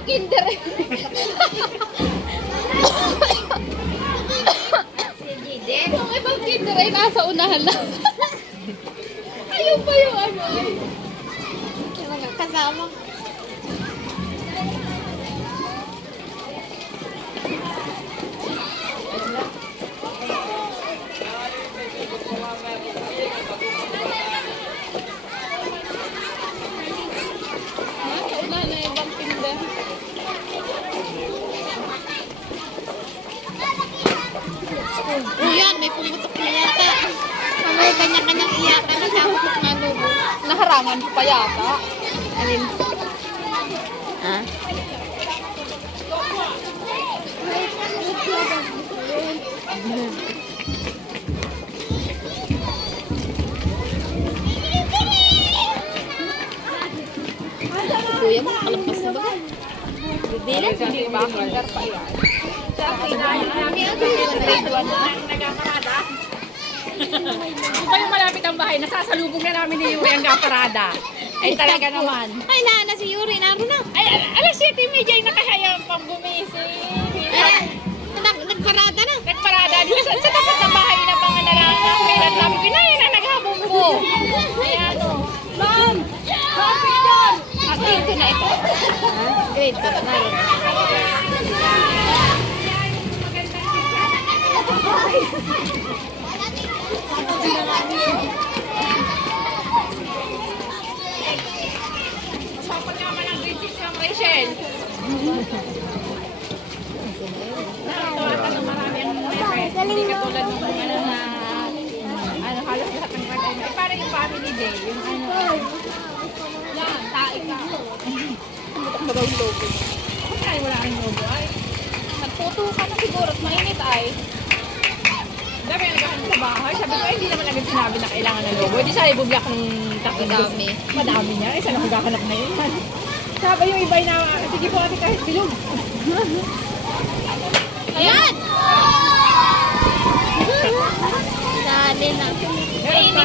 ibang kinder. Yung ibang kinder ay nasa unahan lang. Ayun pa yung ano ay. Yung mga kasama. Nasa unahan na yung ibang kinder. Yan, may pumutok na yata. May kanya-kanyang iyakan na tapos na lubo. Naharangan ko pa yata. Alin? Ah? Kuya mo, kalabas na ba? Hindi lang. Hindi ba? Kinder pa yan. Kung kayo malapit ang bahay, nasasalubong na namin ni Yuri ang gaparada. Ay talaga naman. Ay, na si Yuri, naroon na. Ay, alas 7:30 ay nakahayang pang gumising. Ay, nagparada na. Nagparada dito sa tapat ng bahay na mga nalangang. Kailan namin pinay na naghabong po. Ayan o. Ma'am! Coffee doon! Grade ko na ito. Grade ko na naroon. Usapan naman ang grade 6 ng Rachel. Nakakatawa ka ng marami ang meron. Hindi katulad ng mga na halos lahat ng grade. Ay, parang yung family day. Yung yan, tae ka. Butak na daw yung logo. Bakit tayo wala kang logo ay? Nagputo ka na siguro at mainit ay. Dami ang naghahanap sa bahay. Sabi ko, hindi naman agad sinabi na kailangan ng logo. Di sana ibubyak ng Madami. Madami niya. Eh, saan ako gahanap na yun? Sabi yung iba na, sige po ate kahit bilog. Ayan! Dali na. Meron pa,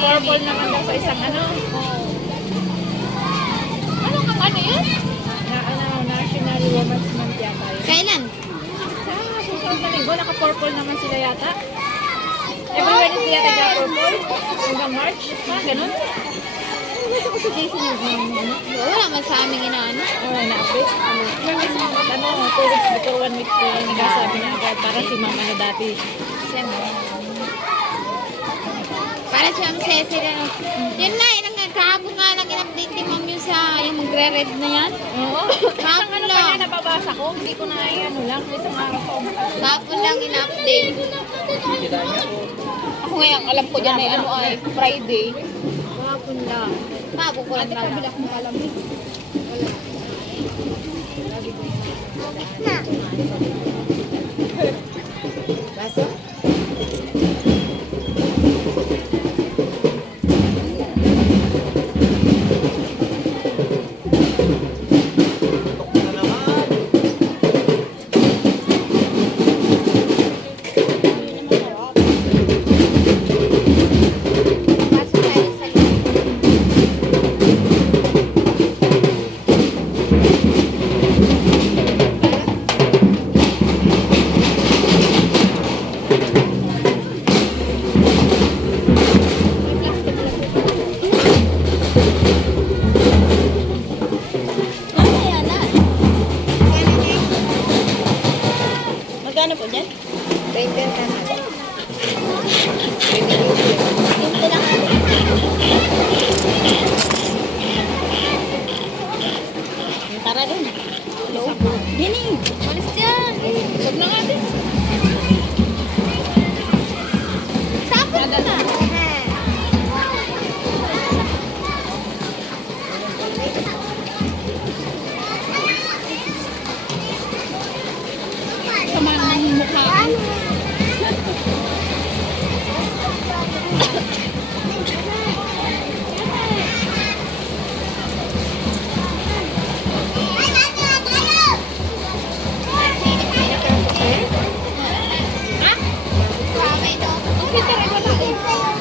purple naman daw sa isang ano. Ano kang ano yun? National Women's Month yata yun. Kailan? Sa susunod na linggo, naka-purple naman sila yata. Every Wednesday yata naka-purple. Hanggang March. Ganun. Nasa ko sa Jason yung ano. Wala man sa aming inaano. Na-update. Yung mismo, 2 weeks before 1 week ko nagsasabi na agad para si mama na dati. Para si Ma'am Cecil, ano. Yun nga, yun nga, kahapon nga lang in-update ni Ma'am yung sa, yung magre-red na yan. Oo. Isang ano pa lang. niya nababasa ko. Hindi ko na ano lang. Isang araw ko. Kahapon lang in-update. Ako ngayon, alam ko dyan ay ano ay Friday. Kahapon lang. Kahapon ko lang Kabila lang. kong malamig. Baso? Magkano po dyan? 20 ka na. Simple lang. Tara dun. Hello? Hining! Malis dyan. Huwag na nga din. Tapos na. Sama ng mukha ko. Ha? Marami ito. Okay, tara, wala eh.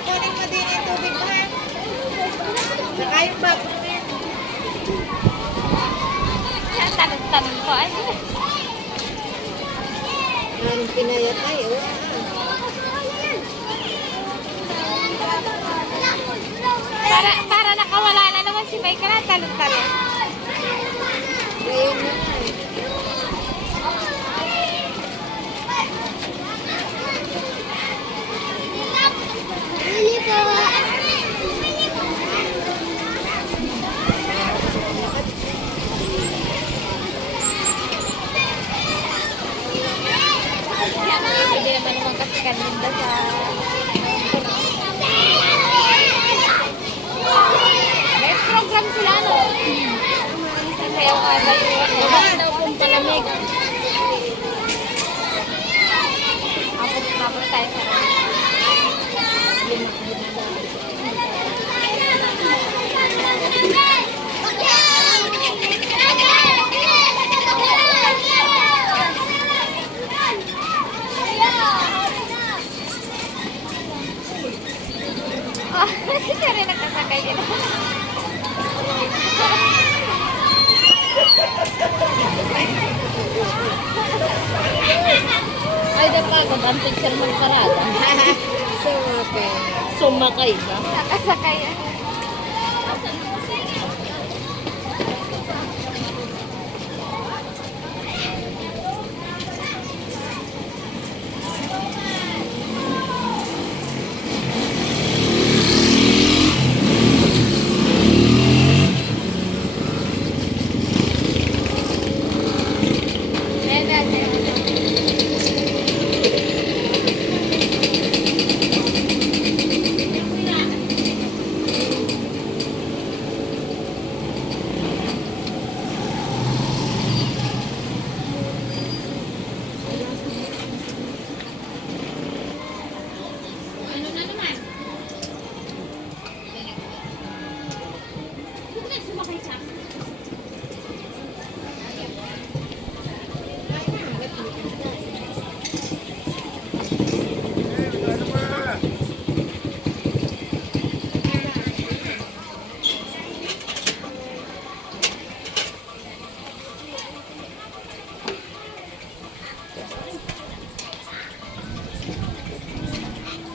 kunin mo din yung tubig mo ha. Saka yung bag mo yan. Tanong ko. Ay, Anong pinayat ay, para nakawala na naman si Mike na talong-talong. Ngayon na nga eh. Hindi naman naman kasi kaninda sa... May program sila, no? Sasayaw ka tayo. Bakit daw kung palamig? Apos tayo sa... Si Sherry nagkasakay din. Ay, napagod. Ang picture mo parada. Sumakay. Sumakay ba? Nakasakay. Ano na naman? Huwag na sumakay sa akin.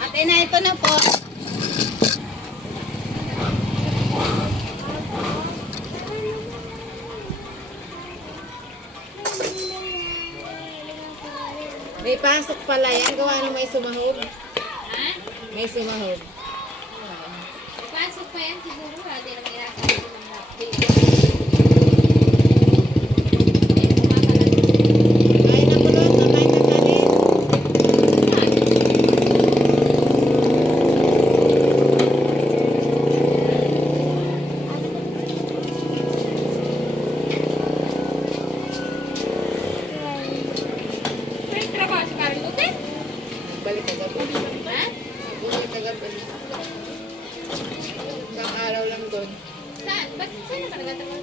Ate na, ito na po. May pasok pala yan. Gawa na may sumahog. Ha? May sumahog. Pasok pa yan siguro. Hindi naman inasabi ko ng lapi. Kain na kulot. Kain na kanin. May trabaho si Karen Lute? Balik ka gabi. Ha? Balik ka gabi. Isang araw lang doon. Saan? Ba't saan naman nagtatrabaho?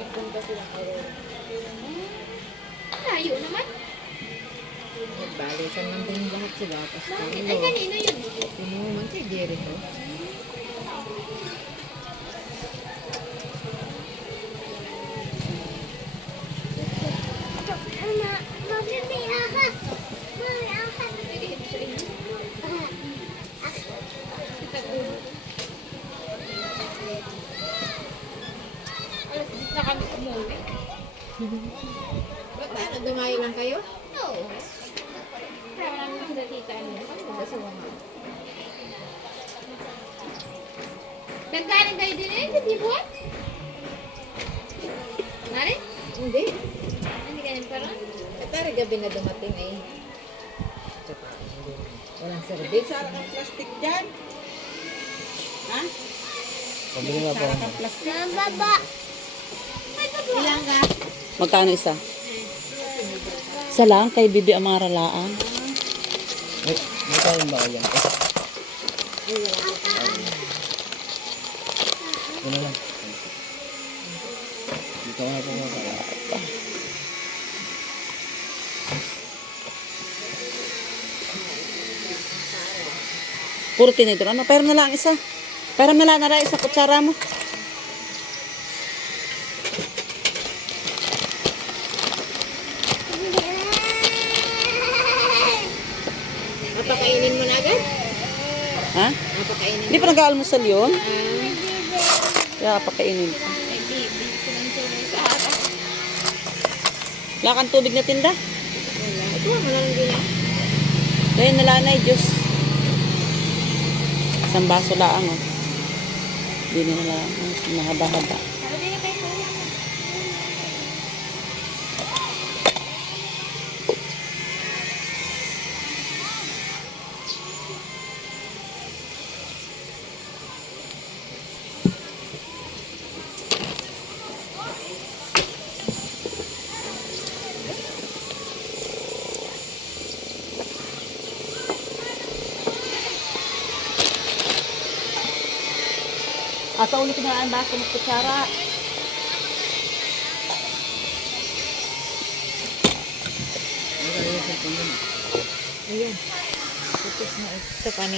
Nagpunta sila araw. Layo naman. Nagbalikan lang din lahat sila. Tapos Bakit? Carlo. Ay, kanino yun? Sinuman si Jericho. Alas 10 na kami umuwi. Ba't ano? Dumayo lang kayo? Oo. Kaya wala naman sila tita. Kasi wala. Nagkaling kayo din eh, sa Tibuan? Nari? Hindi. Hindi ka pa ron? Katari gabi na dumating eh. Tsaka, walang service. Sarap ng plastic dyan. Ha? Pabili nga po. Sarap ng plastic. Ilang ka? Magkano isa? Isa lang kay Bibi Amara Laan. May kain ba kayo? Ito na lang. Dito nga po mga kaya. Puro tinidor. Ano? Pero na lang isa. Pero na lang na isa kutsara mo. Papakainin mo na agad? Ha? Papakainin Hindi pa nag-aalmusal yun? Kaya pakainin pa. Ay, baby. Sinansunan sa harap. Wala kang tubig na tinda? Wala. Ito, wala lang din yan. Dahil nalanay, Diyos. Isang baso laang, oh. Hindi na lang. Mahaba-haba. Asa ulit na ang baso ng kutsara. Ito kanina.